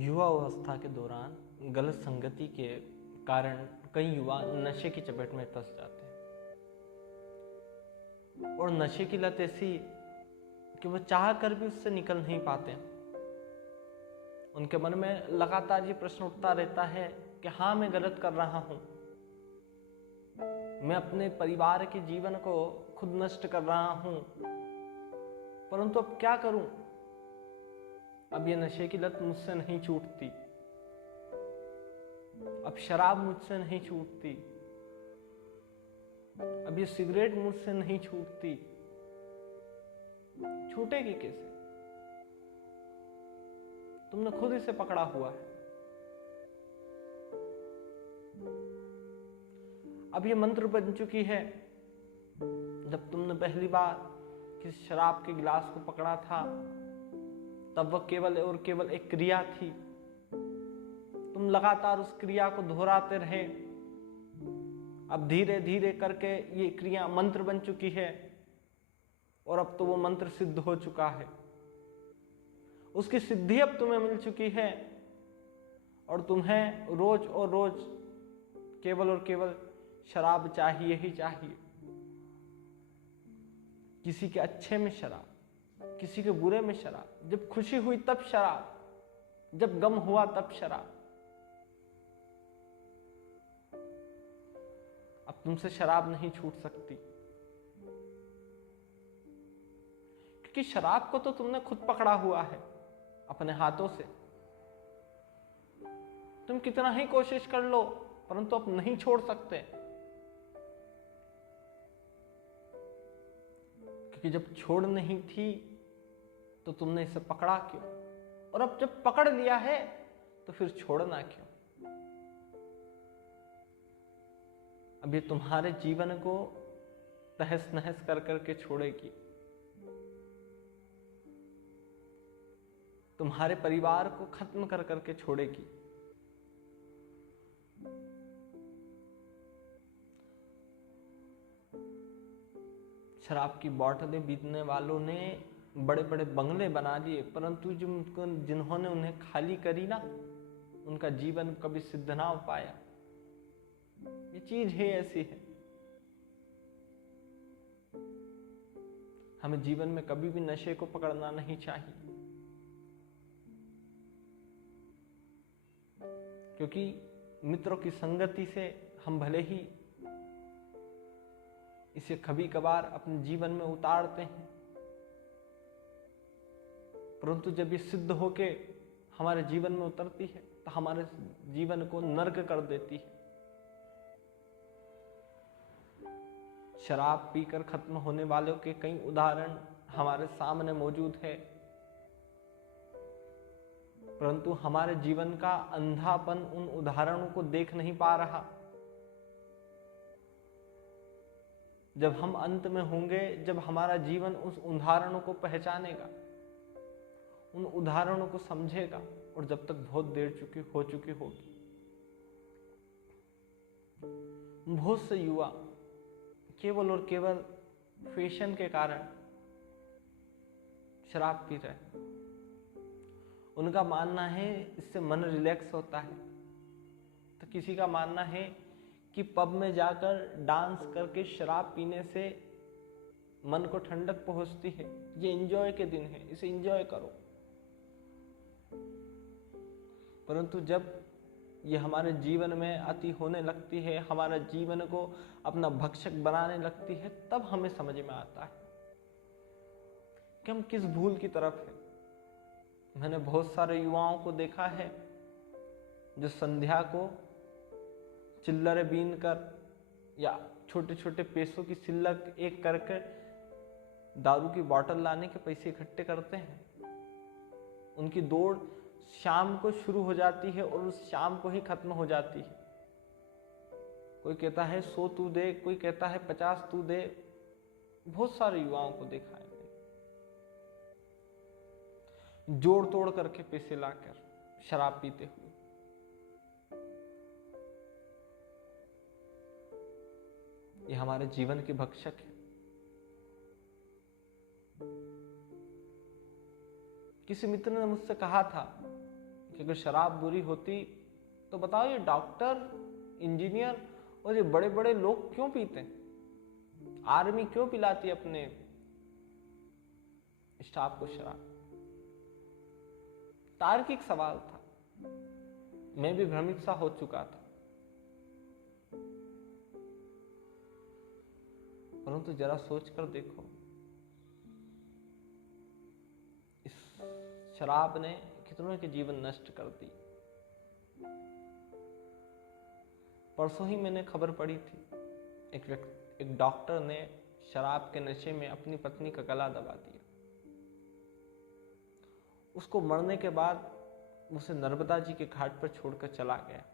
युवा अवस्था के दौरान गलत संगति के कारण कई युवा नशे की चपेट में फंस जाते हैं और नशे की लत ऐसी कि वो चाह कर भी उससे निकल नहीं पाते। उनके मन में लगातार ये प्रश्न उठता रहता है कि हाँ, मैं गलत कर रहा हूं, मैं अपने परिवार के जीवन को खुद नष्ट कर रहा हूं, परंतु अब क्या करूं? अब ये नशे की लत मुझसे नहीं छूटती, अब शराब मुझसे नहीं छूटती, अब ये सिगरेट मुझसे नहीं छूटती। छूटेगी कैसे? तुमने खुद इसे पकड़ा हुआ है। अब ये मंत्र बन चुकी है। जब तुमने पहली बार किसी शराब के गिलास को पकड़ा था तब वह केवल और केवल एक क्रिया थी। तुम लगातार उस क्रिया को दोहराते रहे। अब धीरे धीरे करके ये क्रिया मंत्र बन चुकी है और अब तो वो मंत्र सिद्ध हो चुका है। उसकी सिद्धि अब तुम्हें मिल चुकी है और तुम्हें रोज और रोज केवल और केवल शराब चाहिए ही चाहिए। किसी के अच्छे में शराब, किसी के बुरे में शराब, जब खुशी हुई तब शराब, जब गम हुआ तब शराब। अब तुमसे शराब नहीं छूट सकती क्योंकि शराब को तो तुमने खुद पकड़ा हुआ है अपने हाथों से। तुम कितना ही कोशिश कर लो परंतु अब नहीं छोड़ सकते, क्योंकि जब छोड़ नहीं थी तो तुमने इसे पकड़ा क्यों, और अब जब पकड़ लिया है तो फिर छोड़ना क्यों? अब ये तुम्हारे जीवन को तहस नहस कर करके छोड़ेगी, तुम्हारे परिवार को खत्म कर करके छोड़ेगी। शराब की बोतलें पीने वालों ने बड़े बड़े बंगले बना दिए, परंतु जिन्होंने उन्हें खाली करी ना, उनका जीवन कभी सिद्ध ना हो पाया। ये चीज है ऐसी है। हमें जीवन में कभी भी नशे को पकड़ना नहीं चाहिए, क्योंकि मित्रों की संगति से हम भले ही इसे कभी कभार अपने जीवन में उतारते हैं, परंतु जब ये सिद्ध होके हमारे जीवन में उतरती है तो हमारे जीवन को नर्क कर देती है। शराब पीकर खत्म होने वालों के कई उदाहरण हमारे सामने मौजूद है, परंतु हमारे जीवन का अंधापन उन उदाहरणों को देख नहीं पा रहा। जब हम अंत में होंगे, जब हमारा जीवन उस उदाहरणों को पहचानेगा, उन उदाहरणों को समझेगा, और जब तक बहुत देर हो चुकी होगी। बहुत से युवा केवल और केवल फैशन के कारण शराब पी रहे हैं। उनका मानना है इससे मन रिलैक्स होता है, तो किसी का मानना है कि पब में जाकर डांस करके शराब पीने से मन को ठंडक पहुंचती है। ये एंजॉय के दिन है, इसे एंजॉय करो। परंतु जब ये हमारे जीवन में अति होने लगती है, हमारे जीवन को अपना भक्षक बनाने लगती है, तब हमें समझ में आता है कि हम किस भूल की तरफ हैं। मैंने बहुत सारे युवाओं को देखा है जो संध्या को चिल्लरे बीन कर या छोटे छोटे पैसों की सिल्लक एक करके दारू की बोतल लाने के पैसे इकट्ठे करते हैं। उनकी दौड़ शाम को शुरू हो जाती है और उस शाम को ही खत्म हो जाती है। कोई कहता है 100 तू दे, कोई कहता है 50 तू दे। बहुत सारे युवाओं को देखा है जोड़ तोड़ करके पैसे लाकर शराब पीते हुए। ये हमारे जीवन के भक्षक है। किसी मित्र ने मुझसे कहा था कि अगर शराब बुरी होती तो बताओ ये डॉक्टर, इंजीनियर और ये बड़े बड़े लोग क्यों पीते हैं? आर्मी क्यों पिलाती है अपने स्टाफ को शराब? तार्किक सवाल था। मैं भी भ्रमित सा हो चुका था, परंतु जरा सोच कर देखो, इस शराब ने कितनों के जीवन नष्ट कर दी। परसों ही मैंने खबर पढ़ी थी, एक डॉक्टर ने शराब के नशे में अपनी पत्नी का गला दबा दिया। उसको मरने के बाद उसे नर्मदा जी के घाट पर छोड़कर चला गया।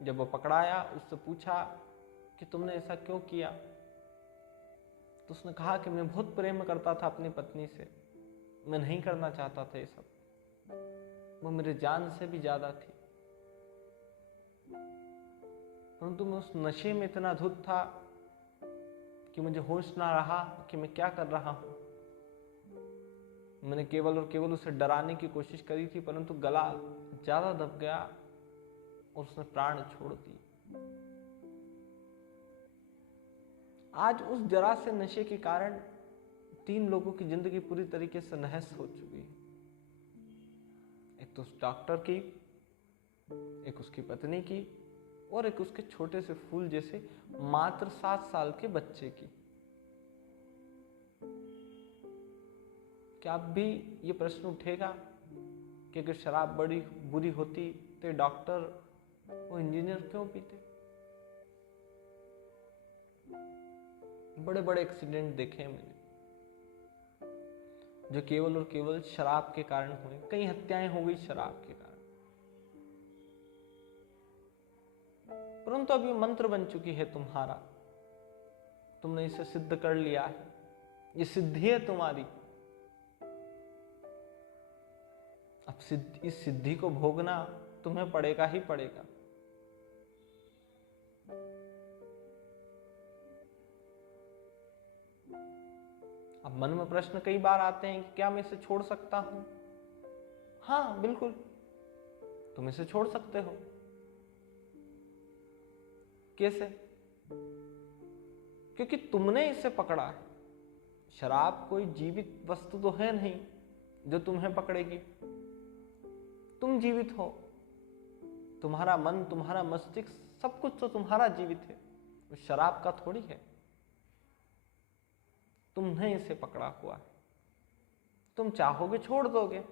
जब वो पकड़ाया, उससे पूछा कि तुमने ऐसा क्यों किया? तो उसने कहा कि मैं बहुत प्रेम करता था अपनी पत्नी से, मैं नहीं करना चाहता था ये सब, वो मेरे जान से भी ज्यादा थी, परंतु मैं उस नशे में इतना धुत था कि मुझे होश ना रहा कि मैं क्या कर रहा हूं। मैंने केवल और केवल उसे डराने की कोशिश करी थी, परंतु गला ज्यादा दब गया और उसने प्राण छोड़ दी। आज उस जरा से नशे के कारण 3 लोगों की जिंदगी पूरी तरीके से नहस हो चुकी है। एक तो उस डॉक्टर की, एक उसकी पत्नी की, और एक उसके छोटे से फूल जैसे मात्र 7 साल के बच्चे की। क्या अब भी ये प्रश्न उठेगा कि अगर शराब बड़ी बुरी होती तो डॉक्टर और इंजीनियर क्यों पीते? बड़े बड़े एक्सीडेंट देखे मैंने जो केवल और केवल शराब के कारण हुए। कई हत्याएं हो गई शराब के कारण। परंतु अब ये मंत्र बन चुकी है तुम्हारा, तुमने इसे सिद्ध कर लिया है, ये सिद्धि है तुम्हारी। अब इस सिद्धि को भोगना तुम्हें पड़ेगा ही पड़ेगा। अब मन में प्रश्न कई बार आते हैं कि क्या मैं इसे छोड़ सकता हूं? हाँ बिल्कुल, तुम इसे छोड़ सकते हो। कैसे? क्योंकि तुमने इसे पकड़ा है। शराब कोई जीवित वस्तु तो है नहीं जो तुम्हें पकड़ेगी। तुम जीवित हो, तुम्हारा मन, तुम्हारा मस्तिष्क, सब कुछ तो तुम्हारा जीवित है, उस शराब का थोड़ी है। तुमने इसे पकड़ा हुआ है, तुम चाहोगे छोड़ दोगे।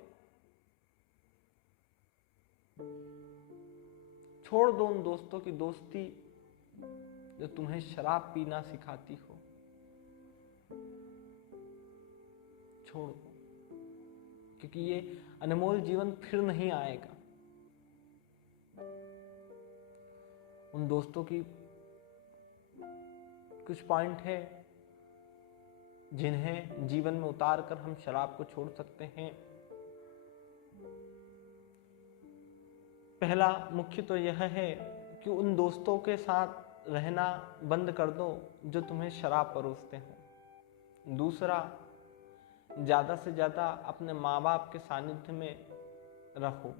छोड़ दो उन दोस्तों की दोस्ती जो तुम्हें शराब पीना सिखाती हो, छोड़ दो, क्योंकि ये अनमोल जीवन फिर नहीं आएगा। उन दोस्तों की कुछ पॉइंट है जिन्हें जीवन में उतार कर हम शराब को छोड़ सकते हैं। पहला मुख्य तो यह है कि उन दोस्तों के साथ रहना बंद कर दो जो तुम्हें शराब परोसते हो। दूसरा, ज्यादा से ज्यादा अपने माँ बाप के सानिध्य में रहो।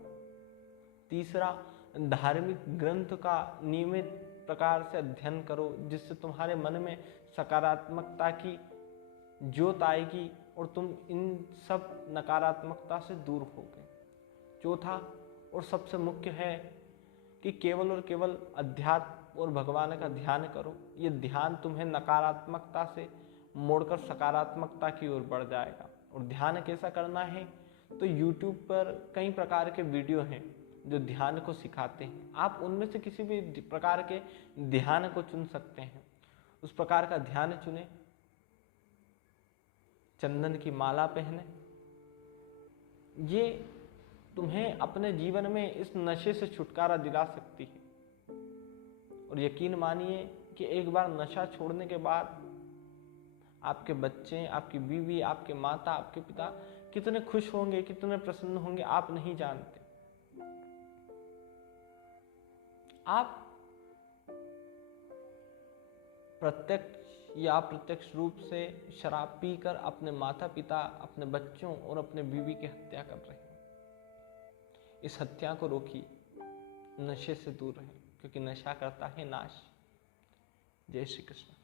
तीसरा, धार्मिक ग्रंथ का नियमित प्रकार से अध्ययन करो, जिससे तुम्हारे मन में सकारात्मकता की ज्योत आएगी और तुम इन सब नकारात्मकता से दूर होगे। चौथा और सबसे मुख्य है कि केवल और केवल अध्यात्म और भगवान का ध्यान करो। ये ध्यान तुम्हें नकारात्मकता से मोड़कर सकारात्मकता की ओर बढ़ जाएगा। और ध्यान कैसा करना है, तो YouTube पर कई प्रकार के वीडियो हैं जो ध्यान को सिखाते हैं। आप उनमें से किसी भी प्रकार के ध्यान को चुन सकते हैं। उस प्रकार का ध्यान चुने, चंदन की माला पहने। ये तुम्हें अपने जीवन में इस नशे से छुटकारा दिला सकती है। और यकीन मानिए कि एक बार नशा छोड़ने के बाद आपके बच्चे, आपकी बीवी, आपके माता, आपके पिता कितने खुश होंगे, कितने प्रसन्न होंगे, आप नहीं जानते। आप प्रत्यक्ष या अप्रत्यक्ष रूप से शराब पीकर अपने माता पिता, अपने बच्चों और अपने बीवी की हत्या कर रहे हैं। इस हत्या को रोकिए, नशे से दूर रहें, क्योंकि नशा करता है नाश। जय श्री कृष्ण।